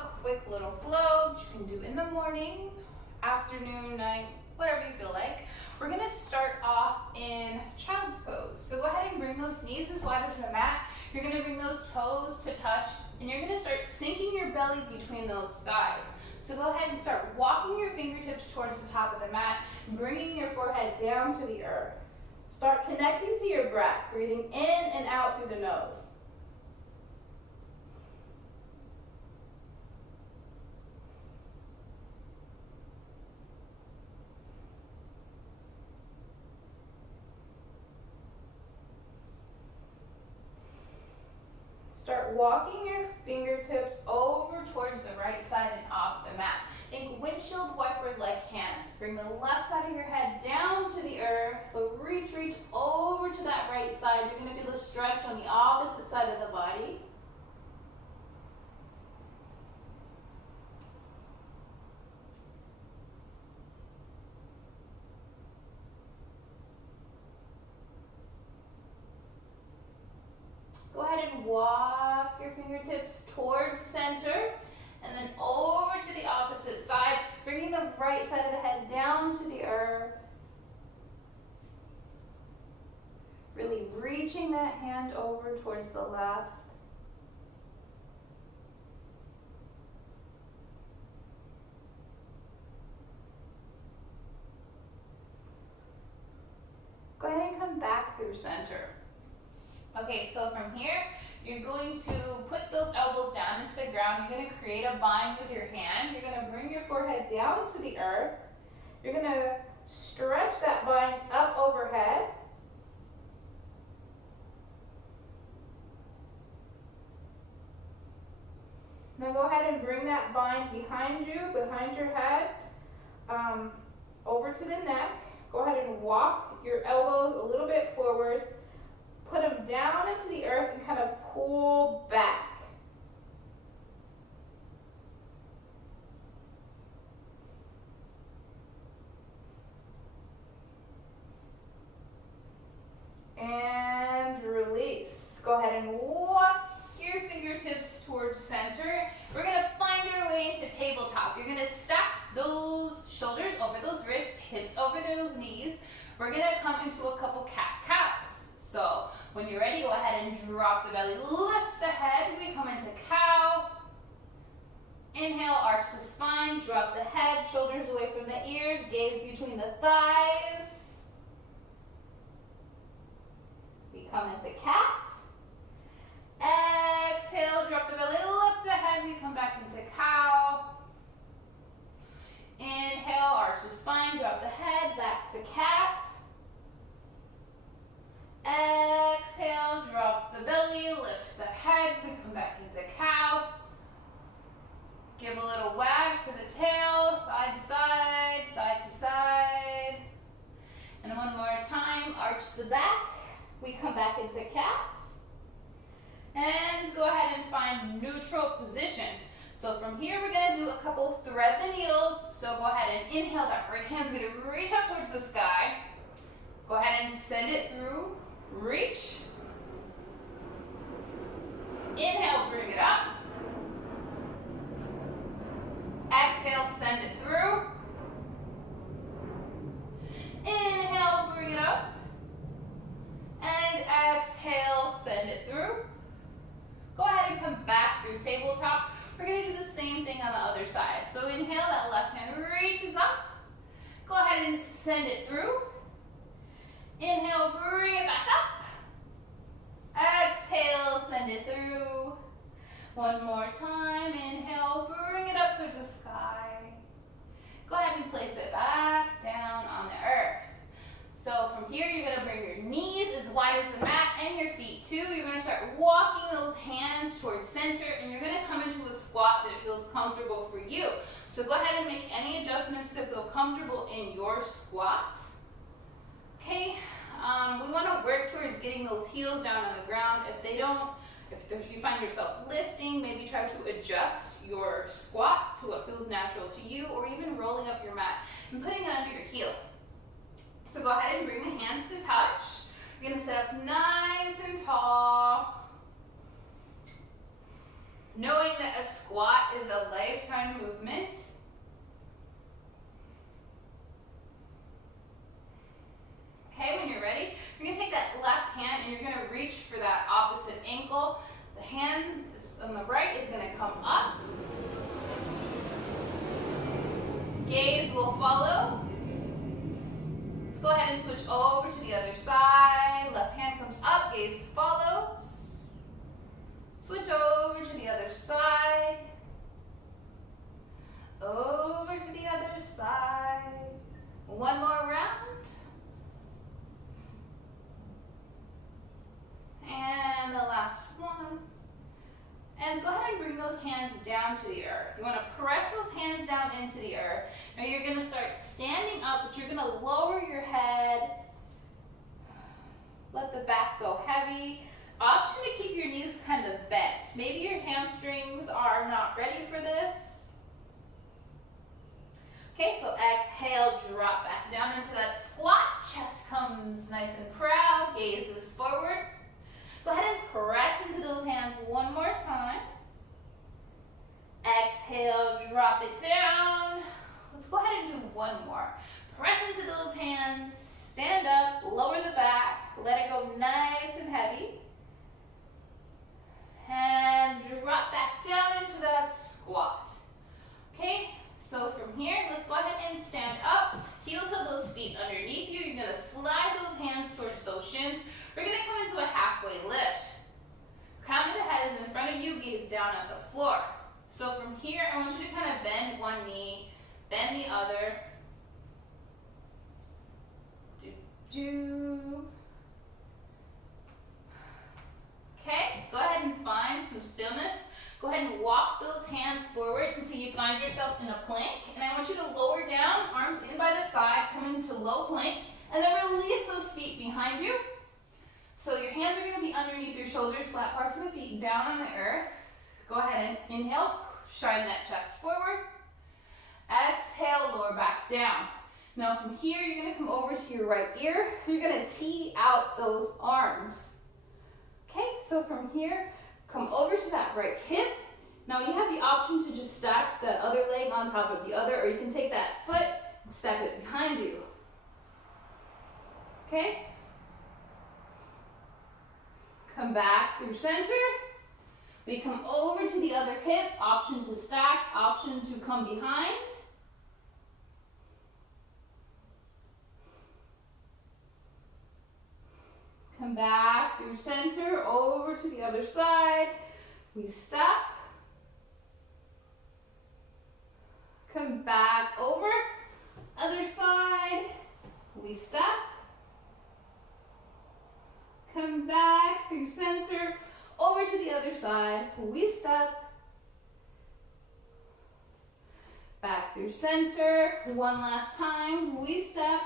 a quick little flow that you can do in the morning, afternoon, night, whatever you feel like. We're gonna start off in child's pose. So go ahead and bring those knees as wide as the mat. You're gonna bring those toes to touch, and you're gonna start sinking your belly between those thighs. So go ahead and start walking your fingertips towards the top of the mat, bringing your forehead down to the earth. Start connecting to your breath, breathing in and out through the nose. Start walking your fingertips over towards the right side and off the mat. Think windshield wiper-like hands. Bring the left side of your head down to the earth. So reach over to that right side. You're going to feel a stretch on the opposite side of the body. Go ahead and walk your fingertips towards center and then over to the opposite side, bringing the right side of the head down to the earth. Really reaching that hand over towards the left. Go ahead and come back through center. Okay, so from here, you're going to put those elbows down into the ground. You're going to create a bind with your hand. You're going to bring your forehead down to the earth. You're going to stretch that bind up overhead. Now go ahead and bring that bind behind you, behind your head, over to the neck. Go ahead and walk your elbows a little bit forward. Put them down into the earth and kind of pull back. And release. Go ahead and walk your fingertips towards center. We're going to find our way into tabletop. You're going to stack those shoulders over those wrists, hips over those knees. We're going to come into a couple cat-cows. So when you're ready, go ahead and drop the belly, lift the head. We come into cow. Inhale, arch the spine, drop the head, shoulders away from the ears, gaze between the thighs. We come into cat. Exhale, drop the belly, lift the head. We come back into cow. Inhale, arch the spine, drop the head, back to cat. Exhale, drop the belly, lift the head, we come back into cow. Give a little wag to the tail, side to side, side to side. And one more time, arch the back, we come back into cat. And go ahead and find neutral position. So from here, we're gonna do a couple thread the needles. So go ahead and inhale, that right hand's gonna reach up towards the sky. Go ahead and send it through. Reach. Inhale, bring it up. Exhale, send it through. Inhale, bring it up. And exhale, send it through. Go ahead and come back through tabletop. We're going to do the same thing on the other side. So inhale, that left hand reaches up. Go ahead and send it through. Inhale, bring it back up. Exhale, send it through. One more time. Inhale, bring it up towards the sky. Go ahead and place it back down on the earth. So from here, you're going to bring your knees as wide as the mat and your feet too. You're going to start walking those hands towards center, and you're going to come into a squat that feels comfortable for you. So go ahead and make any adjustments to feel comfortable in your squat. Okay, we want to work towards getting those heels down on the ground. If you find yourself lifting, maybe try to adjust your squat to what feels natural to you, or even rolling up your mat and putting it under your heel. So go ahead and bring the hands to touch. You're going to sit up nice and tall. Knowing that a squat is a lifetime movement. Okay, when you're ready, you're going to take that left hand and you're going to reach for that opposite ankle. The hand on the right is going to come up. Gaze will follow. Let's go ahead and switch over to the other side. Left hand comes up, gaze follows. Switch over to the other side. Over to the other side. One more round. And the last one. And go ahead and bring those hands down to the earth. You want to press those hands down into the earth. Now you're going to start standing up, but you're going to lower your head. Let the back go heavy. Option to keep your knees kind of bent. Maybe your hamstrings are not ready for this. Okay, so exhale, drop back down into that squat. Chest comes nice and proud. Gaze is forward. Go ahead and press into those hands one more time. Exhale, drop it down. Let's go ahead and do one more. Press into those hands, stand up, lower the back, let it go nice and heavy. And drop back down into that squat. Okay, so from here, let's go ahead and stand up. Heel to those feet underneath you. You're going to slide those hands towards those shins. We're going to come into a halfway lift. Crown of the head is in front of you, gaze down at the floor. So from here, I want you to kind of bend one knee, bend the other. Okay, go ahead and find some stillness. Go ahead and walk those hands forward until you find yourself in a plank. And I want you to lower down, arms in by the side, come into low plank, and then release those feet behind you. So your hands are going to be underneath your shoulders, flat parts of the feet down on the earth. Go ahead and inhale, shine that chest forward. Exhale, lower back down. Now from here, you're going to come over to your right ear. You're going to tee out those arms. Okay, so from here, come over to that right hip. Now you have the option to just stack that other leg on top of the other, or you can take that foot and step it behind you. Okay? Come back through center. We come over to the other hip, option to stack, option to come behind. Come back through center, over to the other side. We stop. Come back over, other side. We stop. Come back through center, over to the other side. We step. Back through center. One last time. We step.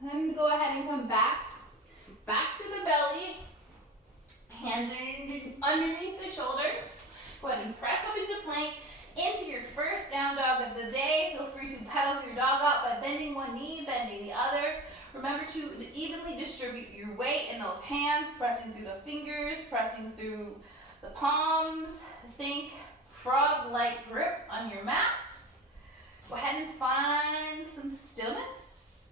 And go ahead and come back. Back to the belly. Hands underneath the shoulders. Go ahead and press up into plank. Into your first down dog of the day. Feel free to pedal your dog up by bending one knee, bending the other. Remember to evenly distribute your weight in those hands, pressing through the fingers, pressing through the palms. Think frog-like grip on your mat. Go ahead and find some stillness.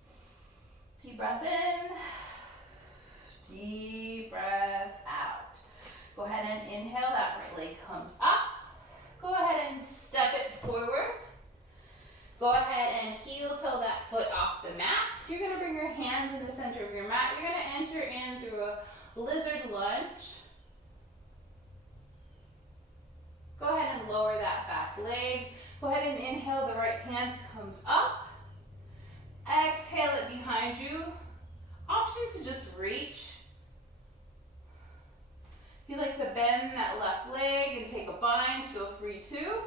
Deep breath in, deep breath out. Go ahead and inhale, that right leg comes up. Go ahead and step it forward. Go ahead and heel toe that foot off the mat. So you're going to bring your hands in the center of your mat. You're going to enter in through a lizard lunge. Go ahead and lower that back leg. Go ahead and inhale, the right hand comes up. Exhale it behind you. Option to just reach. If you'd like to bend that left leg and take a bind, feel free to.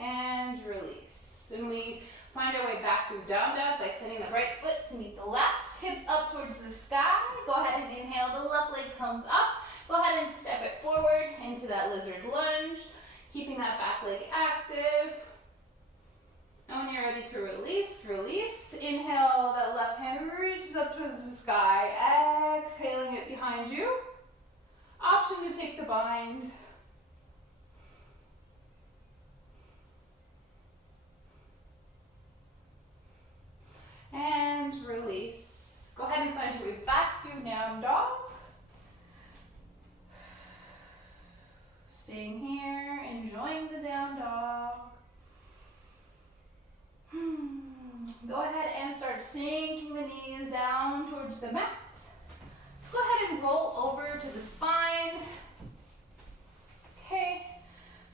And release. And we find our way back through down dog by sending the right foot to meet the left. Hips up towards the sky. Go ahead and inhale, the left leg comes up. Go ahead and step it forward into that lizard lunge, keeping that back leg active. And when you're ready to release, release. Inhale, that left hand reaches up towards the sky. Exhaling it behind you. Option to take the bind. And release. Go ahead and find your way back through down dog. Staying here, enjoying the down dog. Go ahead and start sinking the knees down towards the mat. Let's go ahead and roll over to the spine. Okay,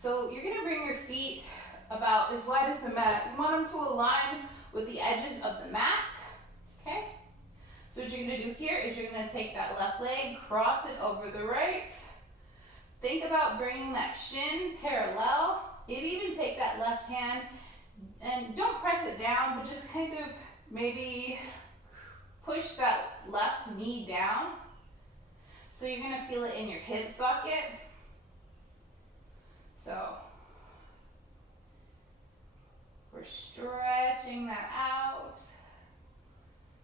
so you're gonna bring your feet about as wide as the mat. You want them to align with the edges of the mat, okay? So what you're gonna do here is you're gonna take that left leg, cross it over the right. Think about bringing that shin parallel. Maybe even take that left hand and don't press it down, but just kind of maybe push that left knee down. So you're gonna feel it in your hip socket. So we're stretching that out.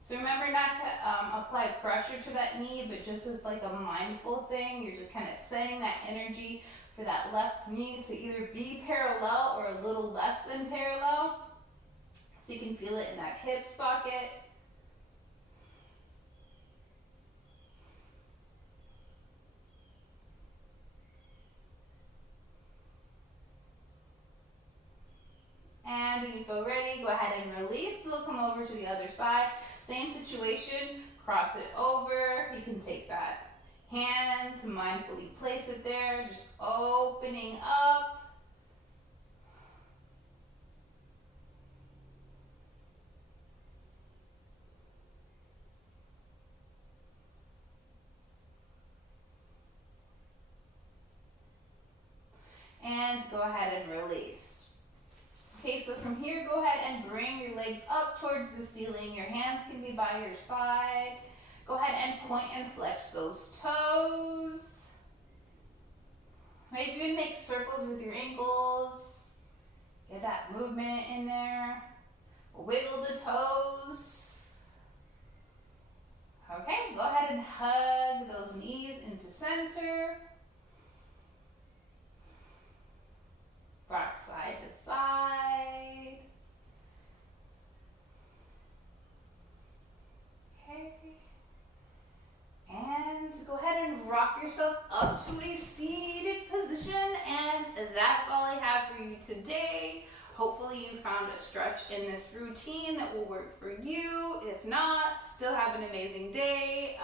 So remember not to apply pressure to that knee, but just as like a mindful thing, you're just kind of setting that energy for that left knee to either be parallel or a little less than parallel. So you can feel it in that hip socket. And when you feel ready, go ahead and release. We'll come over to the other side. Same situation, cross it over. You can take that hand to mindfully place it there, just opening up. And go ahead and release. Okay, so from here, go ahead and bring your legs up towards the ceiling. Your hands can be by your side. Go ahead and point and flex those toes. Maybe even make circles with your ankles. Get that movement in there. Wiggle the toes. Okay, go ahead and hug those knees into center. Rock side to side. Okay. And go ahead and rock yourself up to a seated position. And that's all I have for you today. Hopefully you found a stretch in this routine that will work for you. If not, still have an amazing day.